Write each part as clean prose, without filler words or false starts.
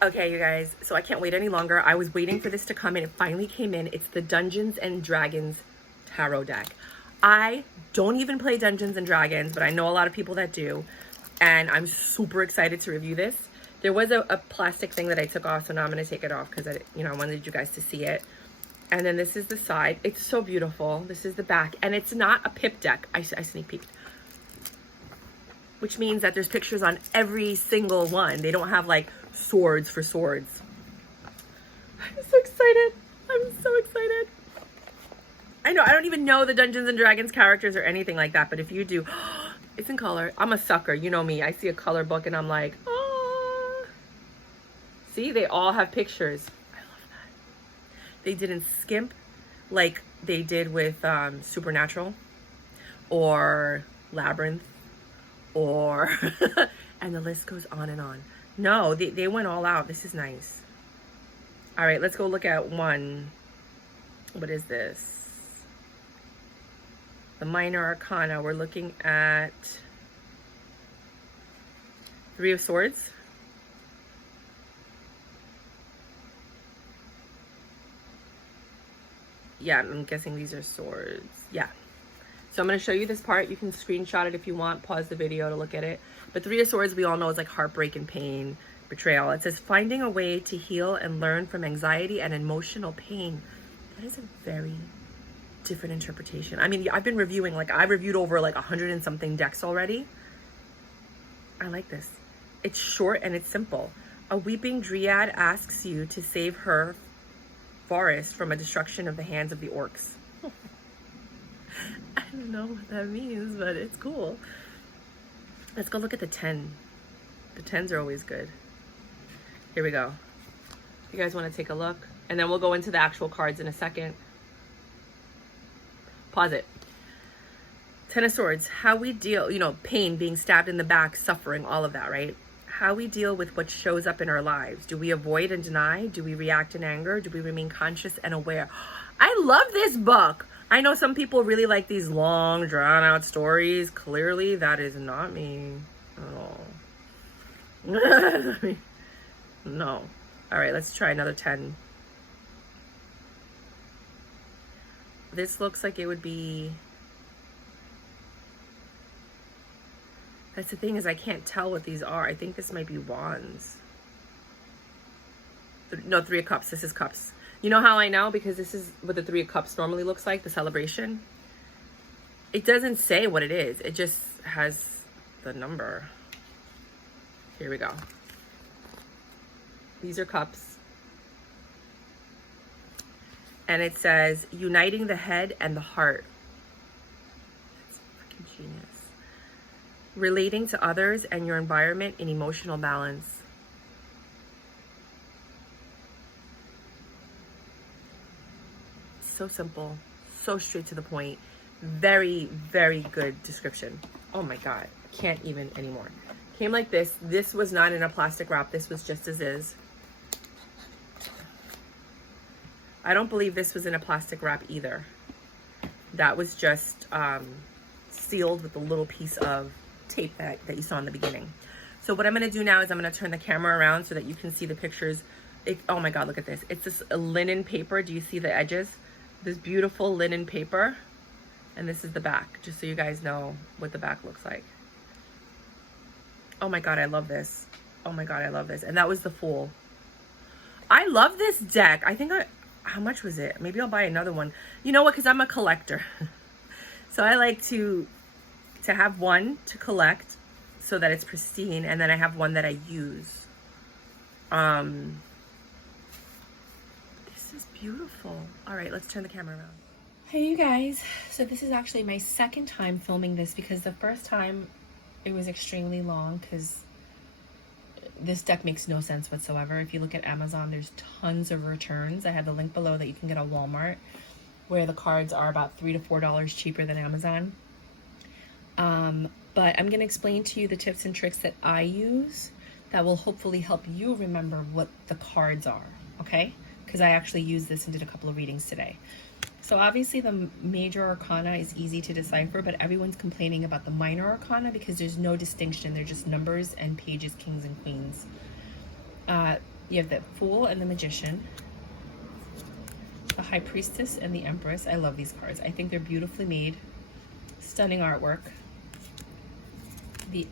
Okay, you guys, so I can't wait any longer. I was waiting for this to come in. It finally came in. It's the Dungeons and Dragons tarot deck. I don't even play Dungeons and Dragons, but I know a lot of people that do, and I'm super excited to review this. There was a plastic thing that I took off, so now I'm going to take it off because I wanted you guys to see it. And then this is the side. It's so beautiful. This is the back, and it's not a pip deck. I sneak peeked. Which means that there's pictures on every single one. They don't have like swords for swords. I'm so excited. I'm so excited. I know, I don't even know the Dungeons and Dragons characters or anything like that, but if you do, it's in color. I'm a sucker, you know me. I see a color book and I'm like, oh. See, they all have pictures. I love that. They didn't skimp like they did with Supernatural or Labyrinth. Or and the list goes on and on. No, they went all out. This is nice. All right, let's go look at one. What is this? The Minor Arcana. We're looking at Three of Swords. Yeah, I'm guessing these are swords. Yeah. So I'm going to show you this part. You can screenshot it if you want. Pause the video to look at it. But Three of Swords, we all know, is like heartbreak and pain, betrayal. It says, finding a way to heal and learn from anxiety and emotional pain. That is a very different interpretation. I mean, I've been reviewing, like, I reviewed over like 100 and something decks already. I like this. It's short and it's simple. A weeping dryad asks you to save her forest from a destruction of the hands of the orcs. I don't know what that means, but it's cool. Let's go look at the 10. The 10s are always good. Here we go. You guys want to take a look? And then we'll go into the actual cards in a second. Pause it. 10 of Swords. How we deal, pain, being stabbed in the back, suffering, all of that, right? How we deal with what shows up in our lives. Do we avoid and deny? Do we react in anger? Do we remain conscious and aware? I love this book. I know some people really like these long, drawn-out stories. Clearly, that is not me at all. No. All right, let's try another 10. This looks like it would be... That's the thing, is I can't tell what these are. I think this might be wands. No, 3 of Cups. This is cups. You know how I know? Because this is what the 3 of Cups normally looks like, the celebration. It doesn't say what it is. It just has the number. Here we go. These are cups. And it says, uniting the head and the heart. That's freaking genius. Relating to others and your environment in emotional balance. So simple, so straight to the point. Very, very good description. Oh my God, can't even anymore. Came like this. This was not in a plastic wrap. This was just as is. I don't believe this was in a plastic wrap either. That was just sealed with a little piece of tape that you saw in the beginning. So what I'm going to do now is I'm going to turn the camera around so that you can see the pictures. Oh my God, look at this. It's this linen paper. Do you see the edges? This beautiful linen paper. And this is the back, just so you guys know what the back looks like. Oh my God, I love this. Oh my God, I love this. And that was the Fool. I love this deck. I think how much was it? Maybe I'll buy another one. You know what? Because I'm a collector. So I like to have one to collect so that it's pristine. And then I have one that I use. This is beautiful. All right, let's turn the camera around. Hey, you guys. So this is actually my second time filming this because the first time it was extremely long because this deck makes no sense whatsoever. If you look at Amazon, there's tons of returns. I have the link below that you can get on Walmart where the cards are about $3 to $4 cheaper than Amazon. But I'm going to explain to you the tips and tricks that I use that will hopefully help you remember what the cards are, okay? Because I actually used this and did a couple of readings today. So obviously the major arcana is easy to decipher, but everyone's complaining about the minor arcana because there's no distinction. They're just numbers and pages, kings and queens. You have the Fool and the Magician, the High Priestess and the Empress. I love these cards. I think they're beautifully made. Stunning artwork. The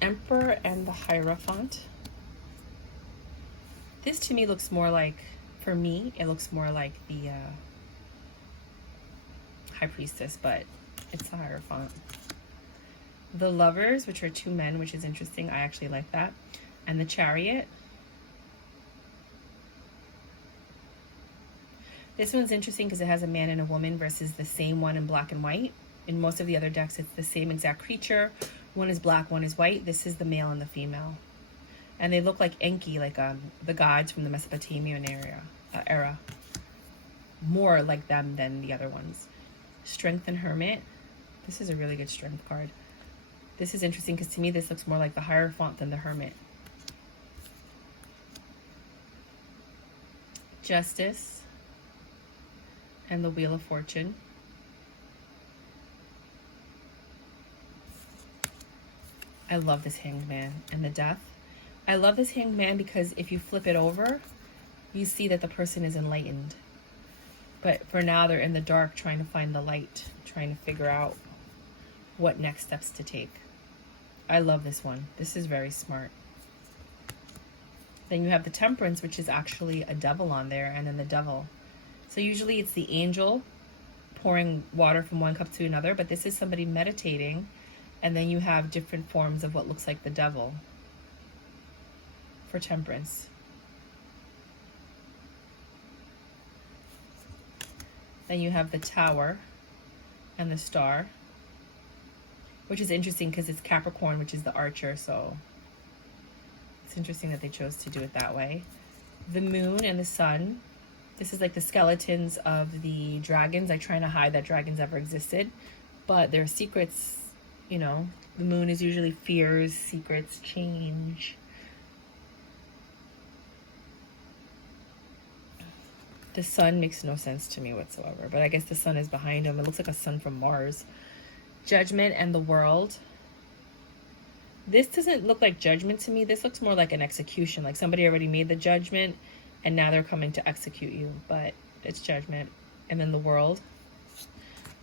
Emperor and the Hierophant. This to me looks more like, for me, it looks more like the High Priestess, but it's the Hierophant. The Lovers, which are two men, which is interesting. I actually like that. And the Chariot. This one's interesting because it has a man and a woman versus the same one in black and white. In most of the other decks, it's the same exact creature. One is black, one is white. This is the male and the female. And they look like Enki, like the gods from the Mesopotamian era. More like them than the other ones. Strength and Hermit. This is a really good strength card. This is interesting because to me this looks more like the Hierophant than the Hermit. Justice and the Wheel of Fortune. I love this Hanged Man and the Death. I love this Hanged Man because if you flip it over, you see that the person is enlightened. But for now, they're in the dark trying to find the light, trying to figure out what next steps to take. I love this one. This is very smart. Then you have the Temperance, which is actually a devil on there, and then the Devil. So usually it's the angel pouring water from one cup to another, but this is somebody meditating, and then you have different forms of what looks like the devil for Temperance. Then you have the Tower and the Star, which is interesting because it's Capricorn, which is the archer, so it's interesting that they chose to do it that way. The Moon and the Sun. This is like the skeletons of the dragons. I try to hide that dragons ever existed, but their secrets, you know, the moon is usually fears, secrets, change. The sun makes no sense to me whatsoever, but I guess the sun is behind him. It looks like a sun from Mars. Judgment and the World. This doesn't look like judgment to me. This looks more like an execution, like somebody already made the judgment and now they're coming to execute you, but it's Judgment. And then the World.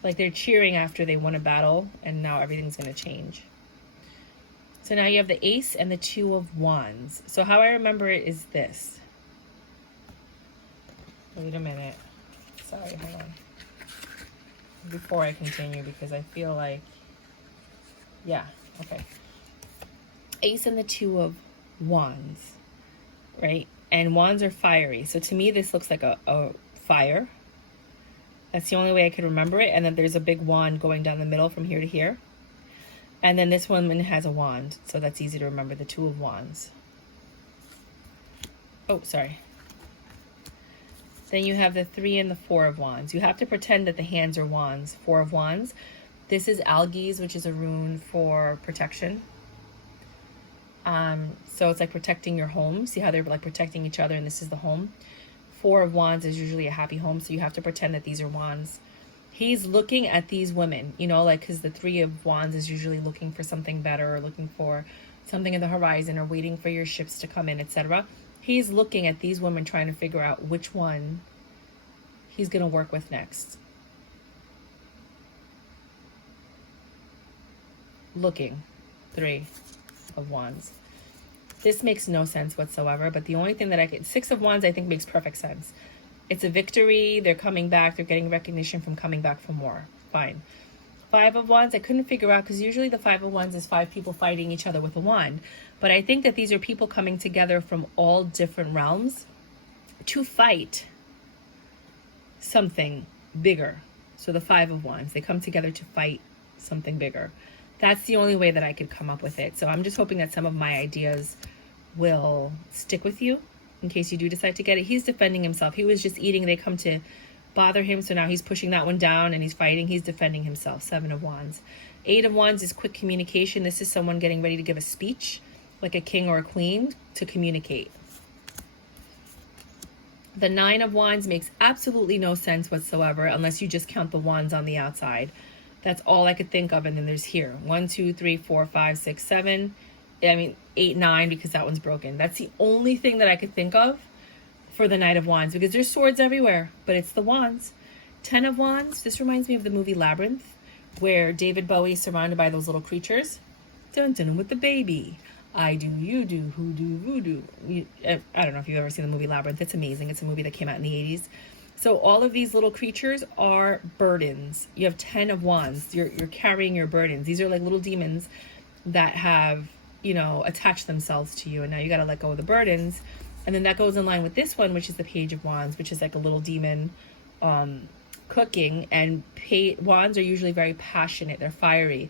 Like they're cheering after they won a battle and now everything's going to change. So now you have the Ace and the Two of Wands. So how I remember it is this. Wait a minute. Sorry, hold on. Before I continue, because I feel like, yeah, okay. Ace and the Two of Wands, right? And wands are fiery. So to me, this looks like a fire. That's the only way I could remember it. And then there's a big wand going down the middle from here to here. And then this woman has a wand. So that's easy to remember, the Two of Wands. Oh, sorry. Then you have the Three and the Four of Wands. You have to pretend that the hands are wands. Four of Wands. This is Algiz, which is a rune for protection. So it's like protecting your home. See how they're like protecting each other, and this is the home. Four of Wands is usually a happy home, so you have to pretend that these are wands. He's looking at these women, you know, like, because the Three of Wands is usually looking for something better or looking for something in the horizon or waiting for your ships to come in, etc. He's looking at these women trying to figure out which one he's going to work with next. Looking. Three of Wands. This makes no sense whatsoever, but the only thing that I can... Six of Wands, I think, makes perfect sense. It's a victory. They're coming back. They're getting recognition from coming back from war. Fine. Five of Wands, I couldn't figure out, because usually the Five of Wands is five people fighting each other with a wand. But I think that these are people coming together from all different realms to fight something bigger. So the Five of Wands, they come together to fight something bigger. That's the only way that I could come up with it. So I'm just hoping that some of my ideas will stick with you in case you do decide to get it. He's defending himself. He was just eating. They come to bother him. So now he's pushing that one down and he's fighting. He's defending himself. Seven of Wands. Eight of Wands is quick communication. This is someone getting ready to give a speech, like a king or a queen, to communicate. The Nine of Wands makes absolutely no sense whatsoever unless you just count the wands on the outside. That's all I could think of. And then there's here 1, 2, 3, 4, 5, 6, 7. I mean, 8, 9 because that one's broken. That's the only thing that I could think of for the Knight of Wands, because there's swords everywhere, but it's the wands. 10 of Wands, this reminds me of the movie Labyrinth, where David Bowie is surrounded by those little creatures. Dun dun with the baby. I do, you do, who do, voodoo. I don't know if you've ever seen the movie Labyrinth. It's amazing. It's a movie that came out in the 80s. So all of these little creatures are burdens. You have 10 of Wands. You're carrying your burdens. These are like little demons that have, you know, attached themselves to you. And now you got to let go of the burdens. And then that goes in line with this one, which is the Page of Wands, which is like a little demon cooking. And wands are usually very passionate. They're fiery.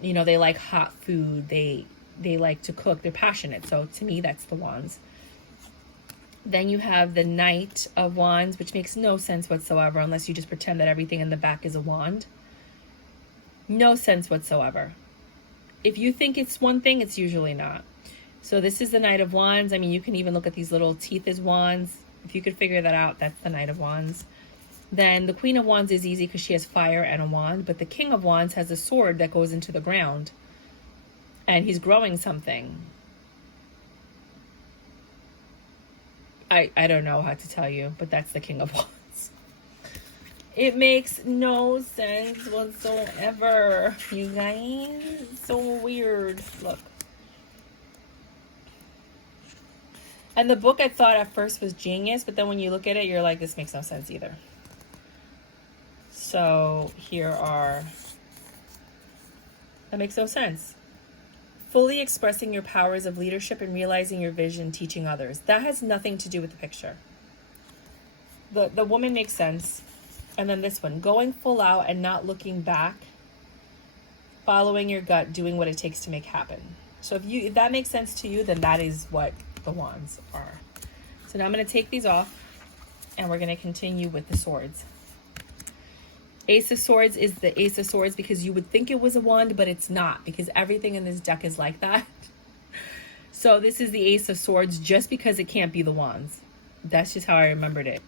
You know, they like hot food. They like to cook. They're passionate. So to me, that's the wands. Then you have the Knight of Wands, which makes no sense whatsoever unless you just pretend that everything in the back is a wand. No sense whatsoever. If you think it's one thing, it's usually not. So this is the Knight of Wands. I mean, you can even look at these little teeth as wands. If you could figure that out, that's the Knight of Wands. Then the Queen of Wands is easy because she has fire and a wand. But the King of Wands has a sword that goes into the ground. And he's growing something. I don't know how to tell you, but that's the King of Wands. It makes no sense whatsoever, you guys. It's so weird. Look. And the book I thought at first was genius, but then when you look at it, you're like, this makes no sense either. So here are... That makes no sense. Fully expressing your powers of leadership and realizing your vision, teaching others. That has nothing to do with the picture. The woman makes sense. And then this one, going full out and not looking back, following your gut, doing what it takes to make happen. So if that makes sense to you, then that is what the wands are. So now I'm going to take these off and we're going to continue with the swords. Ace of Swords is the Ace of Swords because you would think it was a wand, but it's not, because everything in this deck is like that. So this is the Ace of Swords just because it can't be the wands. That's just how I remembered it.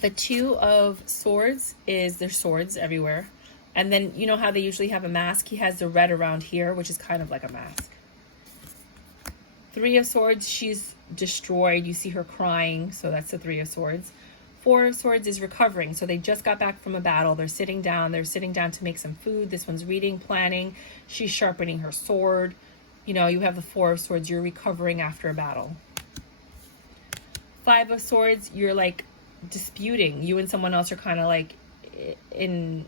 The Two of Swords is there's swords everywhere. And then you know how they usually have a mask? He has the red around here, which is kind of like a mask. Three of Swords, she's destroyed. You see her crying, so that's the Three of Swords. Four of Swords is recovering. So they just got back from a battle. They're sitting down. They're sitting down to make some food. This one's reading, planning. She's sharpening her sword. You know, you have the Four of Swords. You're recovering after a battle. Five of Swords, you're like disputing. You and someone else are kind of like in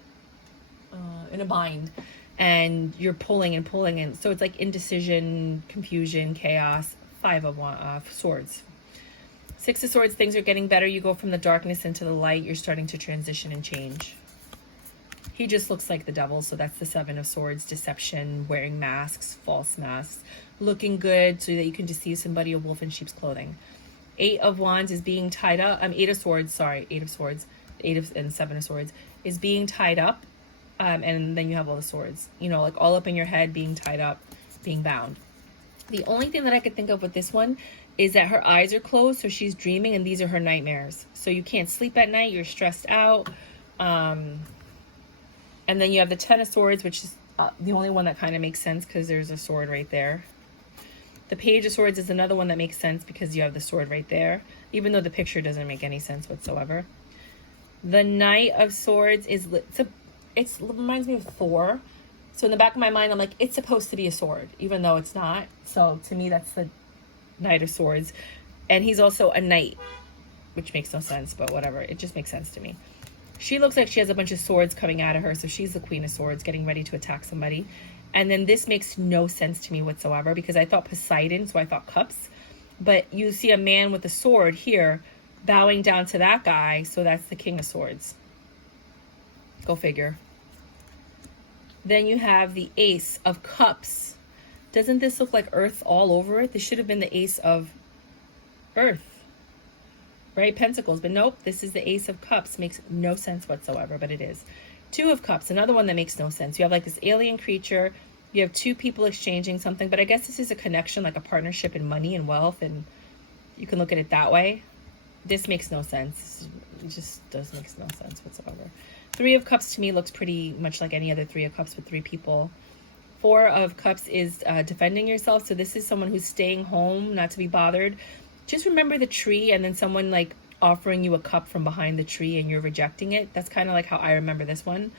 a bind. And you're pulling and pulling. And so it's like indecision, confusion, chaos. Five of Swords. Six of Swords, things are getting better. You go from the darkness into the light. You're starting to transition and change. He just looks like the devil. So that's the Seven of Swords. Deception, wearing masks, false masks. Looking good so that you can deceive somebody, a wolf in sheep's clothing. Eight of Wands is being tied up. Eight of Swords, sorry. Eight of Swords. And Seven of Swords is being tied up. And then you have all the swords. You know, like all up in your head, being tied up, being bound. The only thing that I could think of with this one is that her eyes are closed, so she's dreaming, and these are her nightmares. So you can't sleep at night, you're stressed out. And then you have the Ten of Swords, which is the only one that kind of makes sense because there's a sword right there. The Page of Swords is another one that makes sense because you have the sword right there, even though the picture doesn't make any sense whatsoever. The Knight of Swords is, it reminds me of Thor. So in the back of my mind, I'm like, it's supposed to be a sword, even though it's not. So to me, that's the Knight of Swords. And he's also a knight, which makes no sense, but whatever. It just makes sense to me. She looks like she has a bunch of swords coming out of her. So she's the Queen of Swords getting ready to attack somebody. And then this makes no sense to me whatsoever because I thought Poseidon, so I thought cups. But you see a man with a sword here bowing down to that guy. So that's the King of Swords. Go figure. Then you have the Ace of Cups. Doesn't this look like Earth all over it? This should have been the Ace of Earth, right? Pentacles, but nope, this is the Ace of Cups. Makes no sense whatsoever, but it is. Two of Cups, another one that makes no sense. You have like this alien creature. You have two people exchanging something, but I guess this is a connection, like a partnership in money and wealth, and you can look at it that way. This makes no sense. It just does make no sense whatsoever. Three of Cups to me looks pretty much like any other Three of Cups with three people. Four of Cups is defending yourself. So this is someone who's staying home, not to be bothered. Just remember the tree, and then someone like offering you a cup from behind the tree and you're rejecting it. That's kind of like how I remember this one.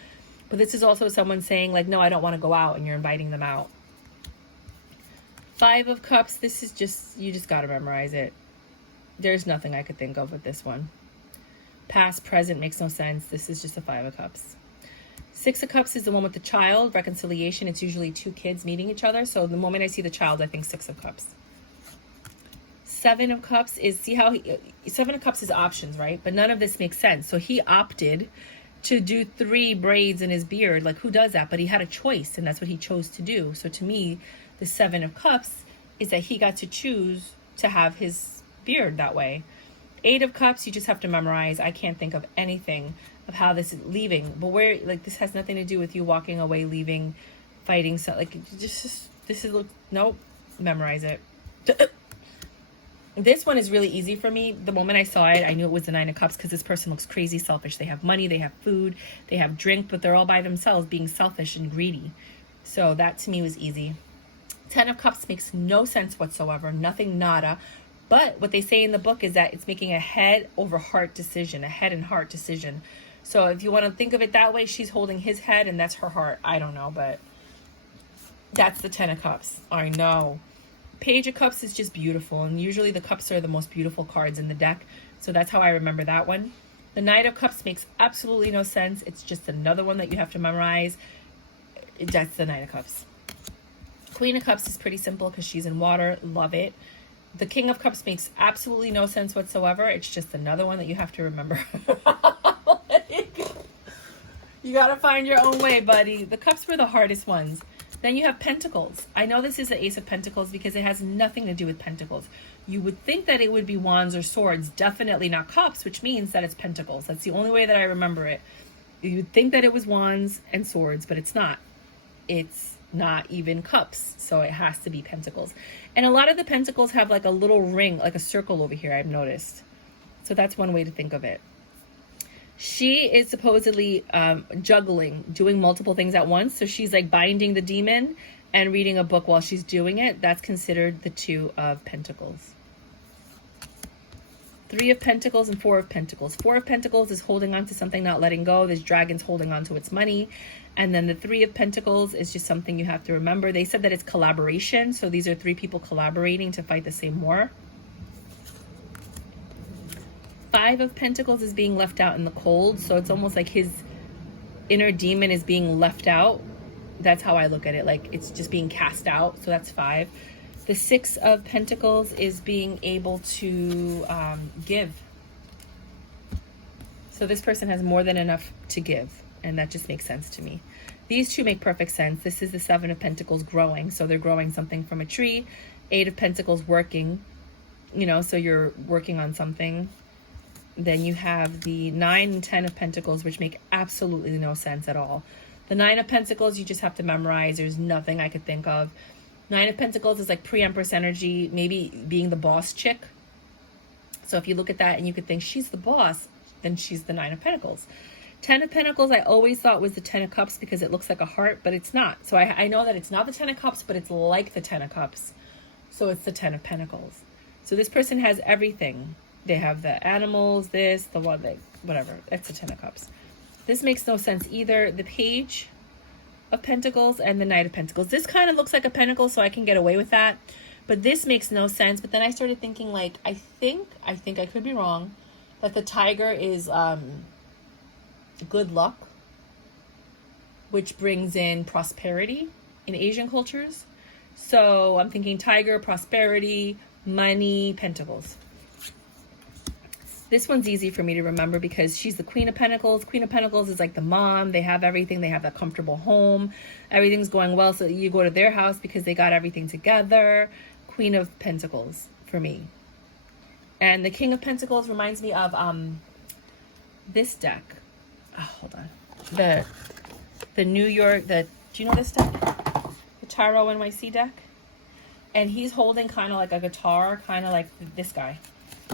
But this is also someone saying like, no, I don't want to go out, and you're inviting them out. Five of Cups, this is just, you just got to memorize it. There's nothing I could think of with this one. Past, present makes no sense. This is just a Five of Cups. Six of Cups is the one with the child, reconciliation. It's usually two kids meeting each other. So the moment I see the child, I think Six of Cups. Seven of Cups is, see how Seven of Cups is options, right? But none of this makes sense. So he opted to do 3 braids in his beard. Like, who does that? But he had a choice, and that's what he chose to do. So to me, the Seven of Cups is that he got to choose to have his beard that way. Eight of Cups, you just have to memorize. I can't think of anything of how this is leaving. But where, like, this has nothing to do with you walking away, leaving, fighting. So, like, just this is, nope, memorize it. This one is really easy for me. The moment I saw it, I knew it was the Nine of Cups because this person looks crazy selfish. They have money, they have food, they have drink, but they're all by themselves being selfish and greedy. So that to me was easy. 10 of Cups makes no sense whatsoever. Nothing, nada. But what they say in the book is that it's making a head over heart decision, a head and heart decision. So if you want to think of it that way, she's holding his head and that's her heart. I don't know, but that's the 10 of Cups. I know. Page of Cups is just beautiful, and usually the cups are the most beautiful cards in the deck, so that's how I remember that one. The Knight of Cups makes absolutely no sense. It's just another one that you have to memorize. That's the Knight of Cups. Queen of Cups is pretty simple because she's in water. Love it. The King of Cups makes absolutely no sense whatsoever. It's just another one that you have to remember. You gotta find your own way, buddy. The cups were the hardest ones. Then you have Pentacles. I know this is the Ace of Pentacles because it has nothing to do with Pentacles. You would think that it would be Wands or Swords, definitely not Cups, which means that it's Pentacles. That's the only way that I remember it. You would think that it was Wands and Swords, but it's not. It's not even Cups, so it has to be Pentacles. And a lot of the Pentacles have like a little ring, like a circle over here, I've noticed. So that's one way to think of it. She is supposedly juggling, doing multiple things at once. So she's like binding the demon and reading a book while she's doing it. That's considered the Two of Pentacles. Three of Pentacles and Four of Pentacles. Four of Pentacles is holding on to something, not letting go. This dragon's holding on to its money. And then the Three of Pentacles is just something you have to remember. They said that it's collaboration. So these are 3 people collaborating to fight the same war. Five of Pentacles is being left out in the cold. So it's almost like his inner demon is being left out. That's how I look at it. Like it's just being cast out. So that's 5. The Six of Pentacles is being able to give. So this person has more than enough to give. And that just makes sense to me. These two make perfect sense. This is the Seven of Pentacles growing. So they're growing something from a tree. Eight of Pentacles working. You know, so you're working on something. Then you have the 9 and 10 of Pentacles, which make absolutely no sense at all. The 9 of Pentacles, you just have to memorize. There's nothing I could think of. 9 of Pentacles is like pre-Empress energy, maybe being the boss chick. So if you look at that and you could think she's the boss, then she's the 9 of Pentacles. 10 of Pentacles, I always thought was the 10 of Cups because it looks like a heart, but it's not. So I know that it's not the 10 of Cups, but it's like the 10 of Cups. So it's the 10 of Pentacles. So this person has everything. They have the animals, this, the one, whatever. That's the 10 of Cups. This makes no sense either. The Page of Pentacles and the Knight of Pentacles. This kind of looks like a pentacle, so I can get away with that. But this makes no sense. But then I started thinking, like, I think I could be wrong, that the tiger is good luck, which brings in prosperity in Asian cultures. So I'm thinking tiger, prosperity, money, pentacles. This one's easy for me to remember because she's the Queen of Pentacles. Queen of Pentacles is like the mom. They have everything. They have that comfortable home. Everything's going well. So you go to their house because they got everything together. Queen of Pentacles for me. And the King of Pentacles reminds me of this deck. Oh, hold on. The New York, do you know this deck? The Tarot NYC deck. And he's holding kind of like a guitar, kind of like this guy.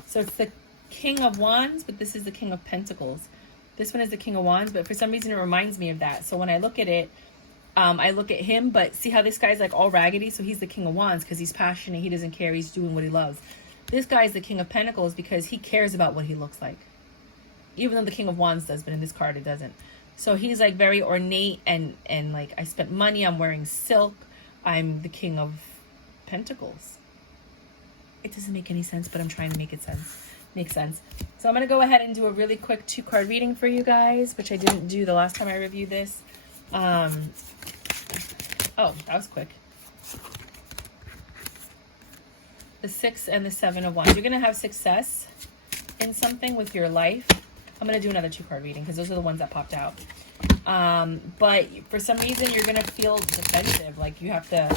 So it's the King of Wands, but this is the King of Pentacles. This one is the King of Wands, but for some reason it reminds me of that. So when I look at it, I look at him, but see how this guy's like all raggedy? So he's the King of Wands because he's passionate. He doesn't care. He's doing what he loves. This guy's the King of Pentacles because he cares about what he looks like. Even though the King of Wands does, but in this card it doesn't. So he's like very ornate and like, I spent money. I'm wearing silk. I'm the King of Pentacles. It doesn't make any sense, but I'm trying to make it make sense. So I'm going to go ahead and do a really quick 2-card reading for you guys, which I didn't do the last time I reviewed this. Oh, that was quick. The 6 and the 7 of Wands. You're going to have success in something with your life. I'm going to do another 2-card reading because those are the ones that popped out. But for some reason, you're going to feel defensive. Like you have to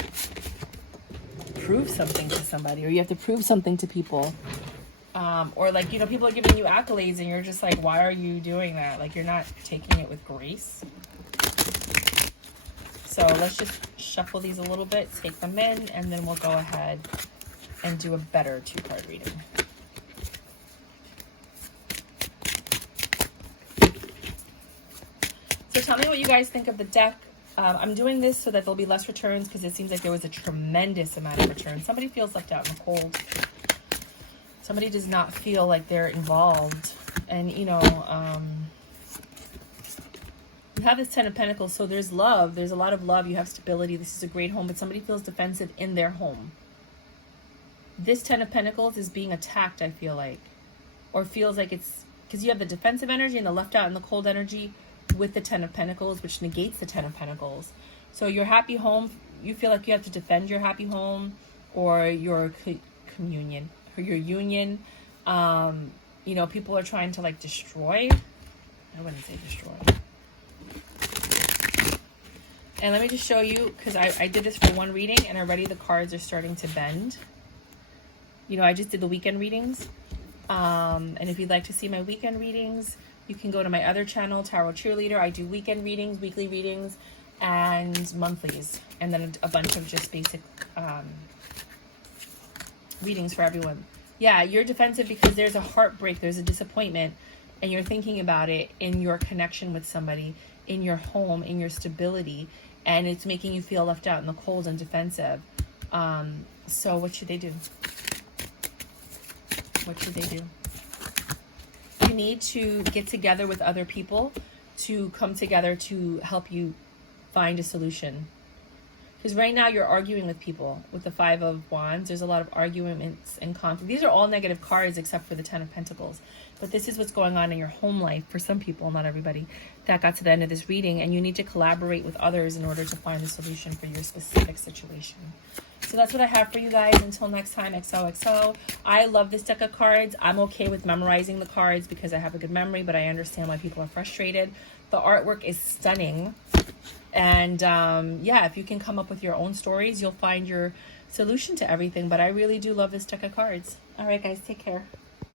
prove something to somebody, or you have to prove something to people. Or like, you know, people are giving you accolades and you're just like, why are you doing that? Like you're not taking it with grace. So let's just shuffle these a little bit, take them in, and then we'll go ahead and do a better 2-card reading. So tell me what you guys think of the deck. I'm doing this so that there'll be less returns because it seems like there was a tremendous amount of returns. Somebody feels left out in the cold. Somebody does not feel like they're involved. And, you know, you have this 10 of Pentacles, so there's love. There's a lot of love. You have stability. This is a great home, but somebody feels defensive in their home. This 10 of Pentacles is being attacked, I feel like. Or feels like it's... Because you have the defensive energy and the left out and the cold energy with the 10 of Pentacles, which negates the 10 of Pentacles. So your happy home, you feel like you have to defend your happy home or your communion or your union. You know, people are trying to like destroy. I wouldn't say destroy. And let me just show you, because I did this for one reading and already the cards are starting to bend. You know, I just did the weekend readings. And if you'd like to see my weekend readings, you can go to my other channel, Tarot Cheerleader. I do weekend readings, weekly readings, and monthlies. And then a bunch of just basic readings for everyone. Yeah, you're defensive because there's a heartbreak, there's a disappointment, and you're thinking about it in your connection with somebody, in your home, in your stability, and it's making you feel left out in the cold and defensive. So what should they do? What should they do? You need to get together with other people to come together to help you find a solution. Because right now you're arguing with people. With the 5 of Wands, there's a lot of arguments and conflict. These are all negative cards except for the 10 of Pentacles. But this is what's going on in your home life for some people, not everybody, that got to the end of this reading. And you need to collaborate with others in order to find a solution for your specific situation. So that's what I have for you guys. Until next time, XOXO. I love this deck of cards. I'm okay with memorizing the cards because I have a good memory, but I understand why people are frustrated. The artwork is stunning. And yeah, if you can come up with your own stories, you'll find your solution to everything. But I really do love this deck of cards. All right, guys, take care.